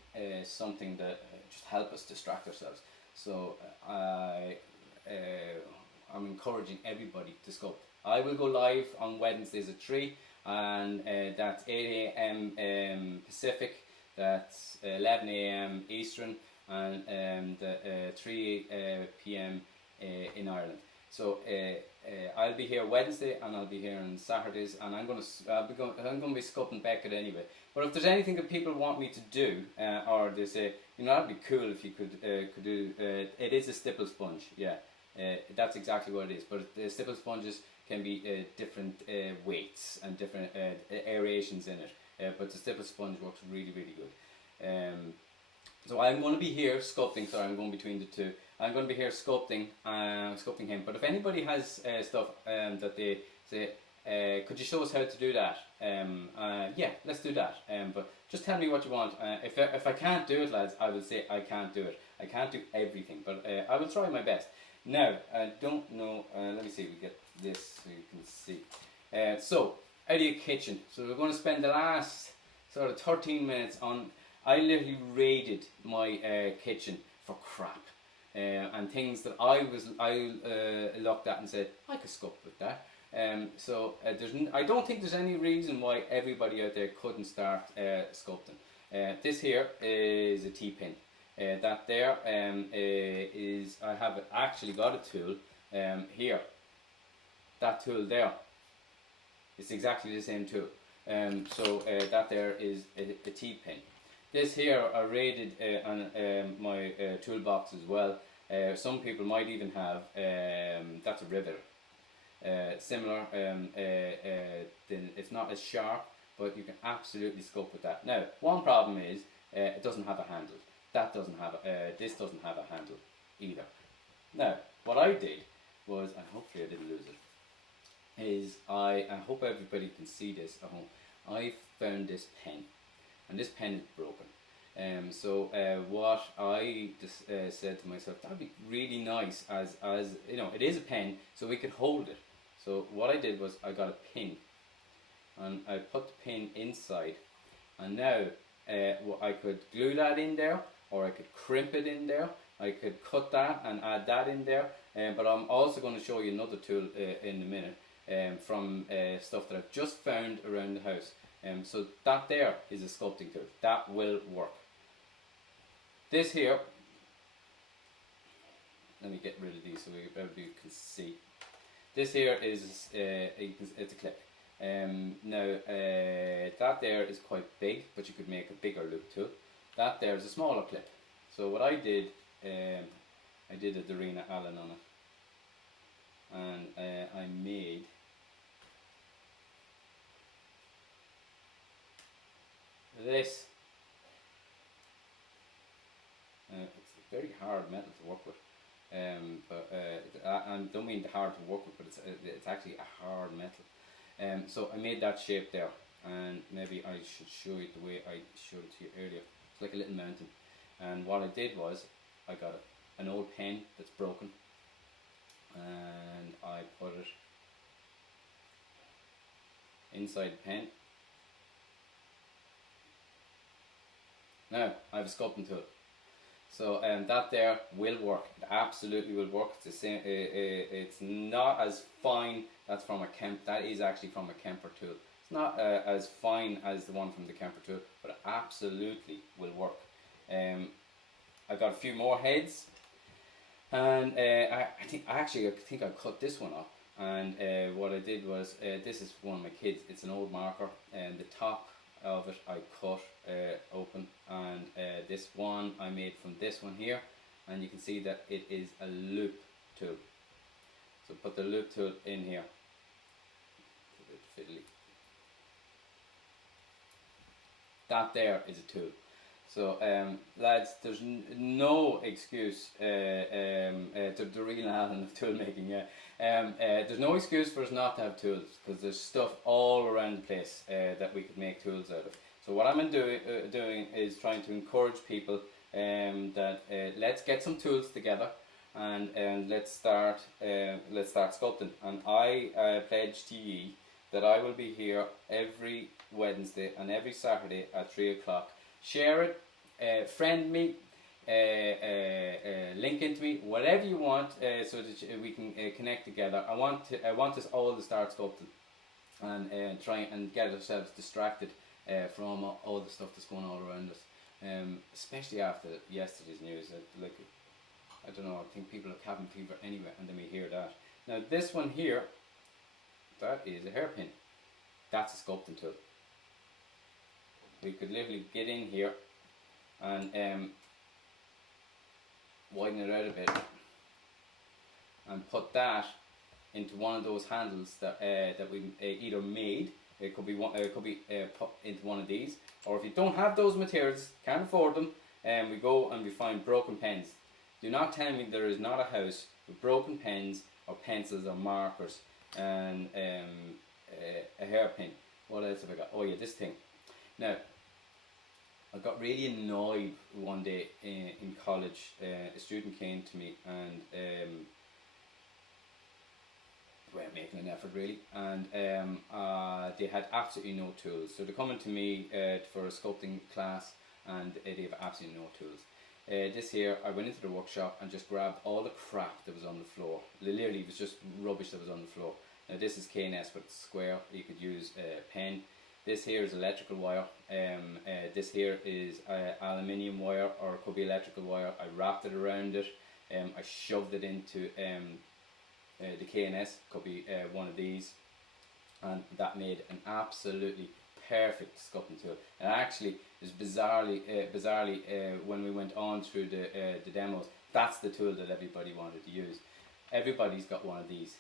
something that just help us distract ourselves. So I'm encouraging everybody to sculpt. I will go live on Wednesdays at 3, and that's 8 AM Pacific, that's 11 AM Eastern, and 3 PM in Ireland. So I'll be here Wednesday, and I'll be here on Saturdays, and I'm going to be sculpting Beckett anyway. But if there's anything that people want me to do, or they say, that'd be cool if you could do. It is a stipple sponge, yeah. That's exactly what it is. But the stipple sponges can be different weights and different aerations in it. But the stipple sponge works really, really good. So I'm going to be here sculpting. Sorry, I'm going between the two. I'm going to be here sculpting him. But if anybody has stuff that they say, could you show us how to do that? Yeah, let's do that. But just tell me what you want. If I can't do it, lads, I will say I can't do it. I can't do everything, but I will try my best. Now, I don't know. Let me see. We get this so you can see. So, out of your kitchen. So we're going to spend the last sort of 13 minutes on. I literally raided my kitchen for crap. And things that I looked at and said, I could sculpt with that. So I don't think there's any reason why everybody out there couldn't start sculpting. This here is a T-pin. That there is, I have actually got a tool here. That tool there, it's exactly the same tool. So that there is a T-pin. This here I raided on my toolbox as well. Some people might even have, that's a riveter. Similar, it's not as sharp, but you can absolutely sculpt with that. Now, one problem is it doesn't have a handle. That doesn't have this doesn't have a handle either. Now, what I did was, and hopefully I didn't lose it, is I hope everybody can see this at home. I found this pen, and this pen is broken. So what I just said to myself, that would be really nice as it is a pen, so we could hold it. So what I did was I got a pin, and I put the pin inside, and now I could glue that in there, or I could crimp it in there. I could cut that and add that in there. But I'm also going to show you another tool in a minute from stuff that I've just found around the house. So that there is a sculpting tool. That will work. This here, let me get rid of these so everybody can see. This here is it's a clip. Now that there is quite big, but you could make a bigger loop tool. That there is a smaller clip. So what I did a Darina Allen on it, and I made this It's a very hard metal to work with. But I don't mean hard to work with, but it's actually a hard metal. So I made that shape there, and maybe I should show you the way I showed it to you earlier. It's like a little mountain, and what I did was I got an old pen that's broken, and I put it inside the pen. Now I have a sculpting tool. So that there will work. It absolutely will work. It's the same. It's not as fine. That's from a That is actually from a Kemper tool. It's not as fine as the one from the Kemper tool, but it absolutely will work. I got a few more heads, and I think I cut this one up. And what I did was this is one of my kids. It's an old marker, and the top of it I cut open, and this one I made from this one here, and you can see that it is a loop tool. So put the loop tool in here. It's a bit fiddly. That there is a tool. So lads, there's no excuse. The real Alan of tool making, yeah. There's no excuse for us not to have tools, because there's stuff all around the place that we could make tools out of. So what I'm doing is trying to encourage people that let's get some tools together, and let's start sculpting. And I pledge to ye that I will be here every Wednesday and every Saturday at 3 o'clock. Share it, friend me, link into me, whatever you want, so that we can connect together. I want us all to start sculpting, and try and get ourselves distracted from all the stuff that's going on around us. Especially after yesterday's news, like, I don't know, I think people have cabin fever anyway, and then we hear that. Now this one here, that is a hairpin. That's a sculpting tool. We could literally get in here and widen it out a bit, and put that into one of those handles that we either made. It could be put into one of these, or if you don't have those materials, can't afford them, we go and we find broken pens. Do not tell me there is not a house with broken pens or pencils or markers and a hairpin. What else have I got? Oh yeah, this thing. Now, I got really annoyed one day in college. A student came to me, and weren't making an effort really, and they had absolutely no tools. So they're coming to me for a sculpting class, and they have absolutely no tools. This here, I went into the workshop and just grabbed all the crap that was on the floor. Literally, it was just rubbish that was on the floor. Now this is KNS, but it's square. You could use a pen. This here is electrical wire. This here is aluminium wire, or it could be electrical wire. I wrapped it around it. I shoved it into the KNS. Could be one of these, and that made an absolutely perfect sculpting tool. And actually, is bizarrely, when we went on through the demos, that's the tool that everybody wanted to use. Everybody's got one of these.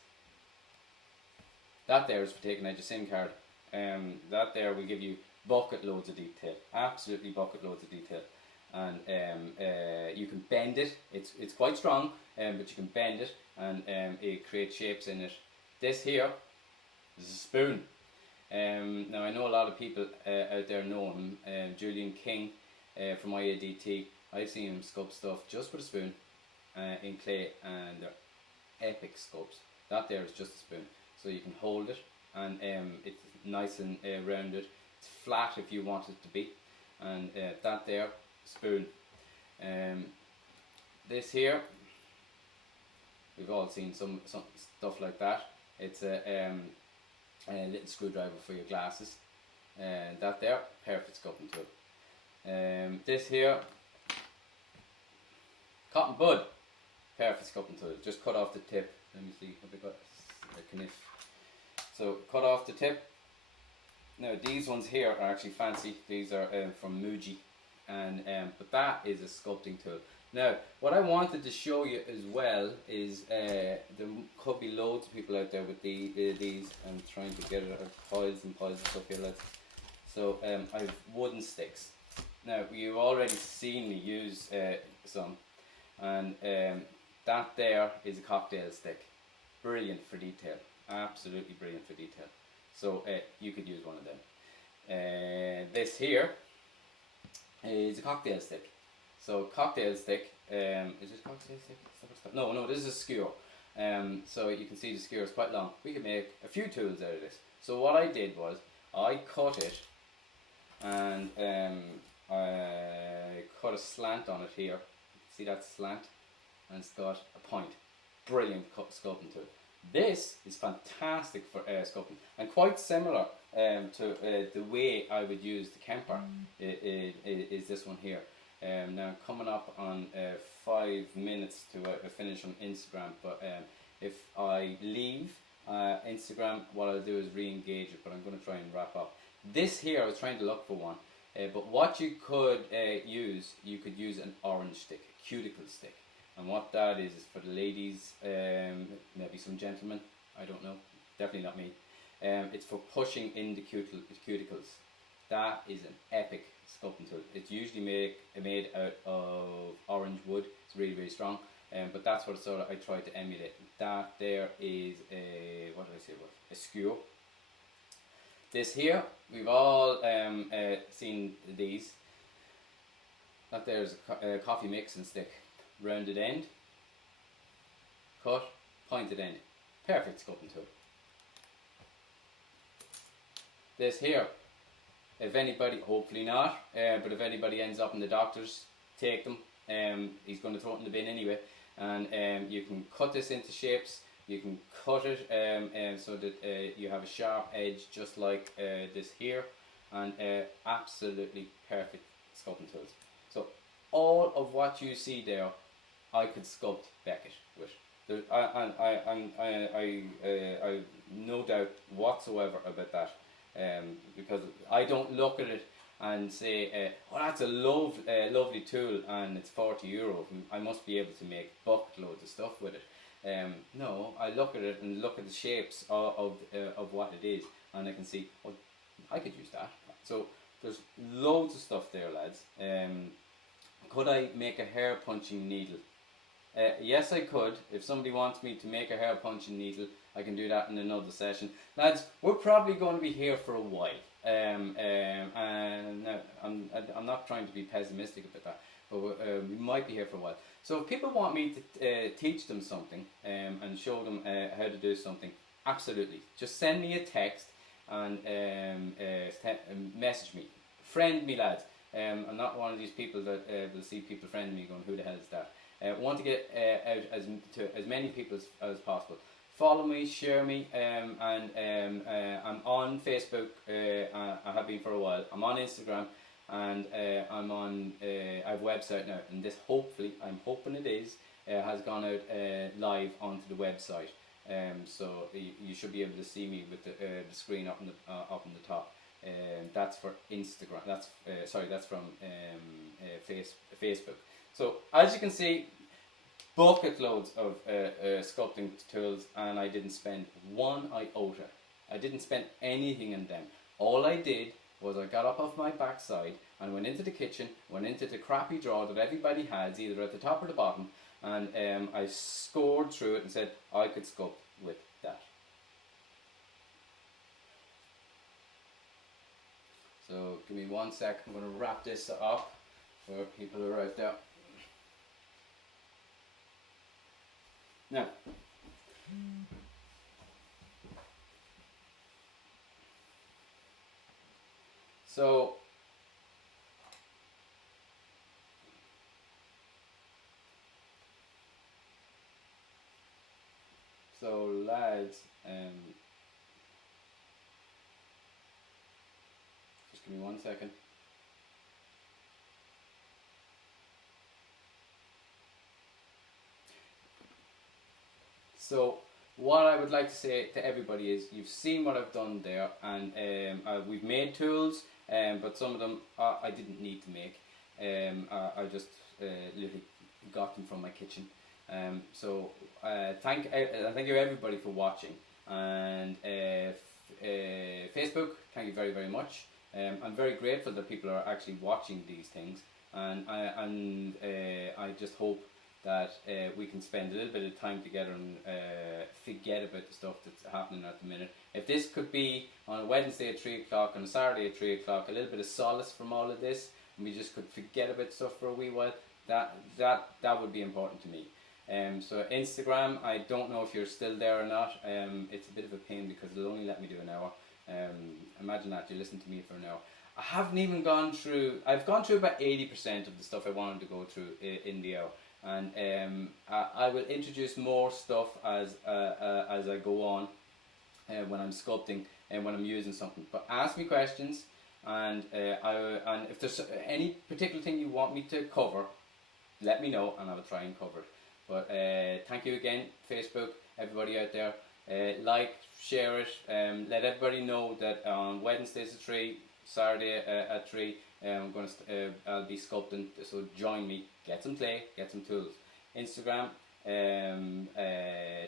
That there is for taking out your SIM card. That there will give you bucket loads of detail, absolutely bucket loads of detail, and you can bend it. It's quite strong, but you can bend it, and it creates shapes in it. This here is a spoon. Now I know a lot of people out there know him, Julian King from IADT. I've seen him sculpt stuff just with a spoon in clay, and they're epic sculpts. That there is just a spoon, so you can hold it, and it's nice and rounded. It's flat if you want it to be, and that there, spoon. This here, we've all seen some stuff like that. It's a little screwdriver for your glasses, and that there, perfect sculpting tool. This here, cotton bud, perfect sculpting tool. Just cut off the tip. Let me see, have I got a knife? So cut off the tip. Now these ones here are actually fancy. These are from Muji, and but that is a sculpting tool. Now what I wanted to show you as well is there could be loads of people out there with these. I'm trying to get it out of piles and piles of stuff here, lads. So I have wooden sticks. Now you've already seen me use some, and that there is a cocktail stick. Brilliant for detail, absolutely brilliant for detail. So you could use one of them. This here is a cocktail stick. So cocktail stick, is this cocktail stick? No, this is a skewer. So you can see the skewer is quite long. We can make a few tools out of this. So what I did was I cut it, and I cut a slant on it here. See that slant? And it's got a point. Brilliant sculpting tool. This is fantastic for sculpting, and quite similar to the way I would use the Kemper is this one here. Now coming up on 5 minutes to finish on Instagram, but if I leave Instagram, what I'll do is re-engage it, but I'm going to try and wrap up. This here, I was trying to look for one, but what you could use an orange stick, a cuticle stick. And what that is for the ladies, maybe some gentlemen, I don't know, definitely not me. It's for pushing in the cuticles. That is an epic sculpting tool. It's usually made out of orange wood. It's really, really strong. But that's what I tried to emulate. That there is a, what did I say it was? A skewer. This here, we've all seen these. That there's a coffee mixing stick. Rounded end, cut, pointed end. Perfect sculpting tool. This here, if anybody, hopefully not, but if anybody ends up in the doctor's, take them. He's going to throw it in the bin anyway. And you can cut this into shapes. You can cut it so that you have a sharp edge, just like this here. And absolutely perfect sculpting tools. So all of what you see there, I could sculpt Beckett with. I no doubt whatsoever about that, because I don't look at it and say, oh, that's a lovely tool and it's €40. I must be able to make buckloads of stuff with it. No, I look at it and look at the shapes of what it is, and I can see, well, I could use that. So there's loads of stuff there, lads. Could I make a hair punching needle? Yes, I could. If somebody wants me to make a hair punching needle, I can do that in another session. Lads, we're probably going to be here for a while. And I'm not trying to be pessimistic about that, but we might be here for a while. So if people want me to teach them something and show them how to do something, absolutely. Just send me a text and message me. Friend me, lads. I'm not one of these people that will see people friend me going, who the hell is that? Want to get out to as many people as possible. Follow me, share me, and I'm on Facebook. I have been for a while. I'm on Instagram, and I'm on. I have a website now, and this hopefully, I'm hoping it is, has gone out live onto the website. So you should be able to see me with the screen up in the top. That's for Instagram. That's from Facebook. So as you can see, bucket loads of sculpting tools, and I didn't spend one iota. I didn't spend anything in them. All I did was I got up off my backside and went into the kitchen, went into the crappy drawer that everybody has, either at the top or the bottom, and I scored through it and said I could sculpt with that. So give me 1 sec. I'm going to wrap this up for people who are out there. Now, so lads, just give me 1 second. So what I would like to say to everybody is, you've seen what I've done there, and we've made tools, but some of them I didn't need to make. I just literally got them from my kitchen. So thank you everybody for watching, and Facebook, thank you very, very much. I'm very grateful that people are actually watching these things, I just hope that we can spend a little bit of time together and forget about the stuff that's happening at the minute. If this could be on a Wednesday at 3 o'clock, on a Saturday at 3 o'clock, a little bit of solace from all of this, and we just could forget about stuff for a wee while, that would be important to me. So Instagram, I don't know if you're still there or not. It's a bit of a pain because it'll only let me do an hour. Imagine that, you listen to me for an hour. I haven't even gone through, I've gone through about 80% of the stuff I wanted to go through in the hour. And I will introduce more stuff as I go on when I'm sculpting and when I'm using something. But ask me questions, and if there's any particular thing you want me to cover, let me know and I will try and cover it. But thank you again, Facebook, everybody out there. Like, share it, let everybody know that on Wednesdays at 3, Saturday at 3, I'll be sculpting, so join me, get some clay, get some tools. Instagram,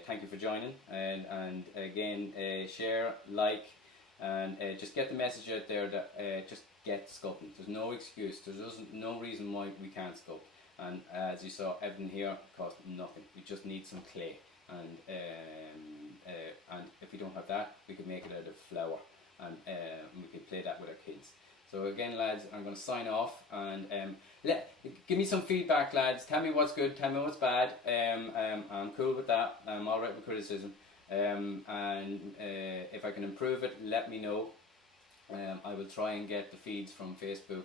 thank you for joining, and again, share, like, and just get the message out there that just get sculpting. There's no excuse, there's no reason why we can't sculpt. And as you saw, everything here costs nothing. We just need some clay, and if we don't have that, we could make it out of flour, and we could play that with our kids. So again, lads, I'm going to sign off, and give me some feedback, lads. Tell me what's good, tell me what's bad. I'm cool with that. I'm alright with criticism, and if I can improve it, let me know. I will try and get the feeds from Facebook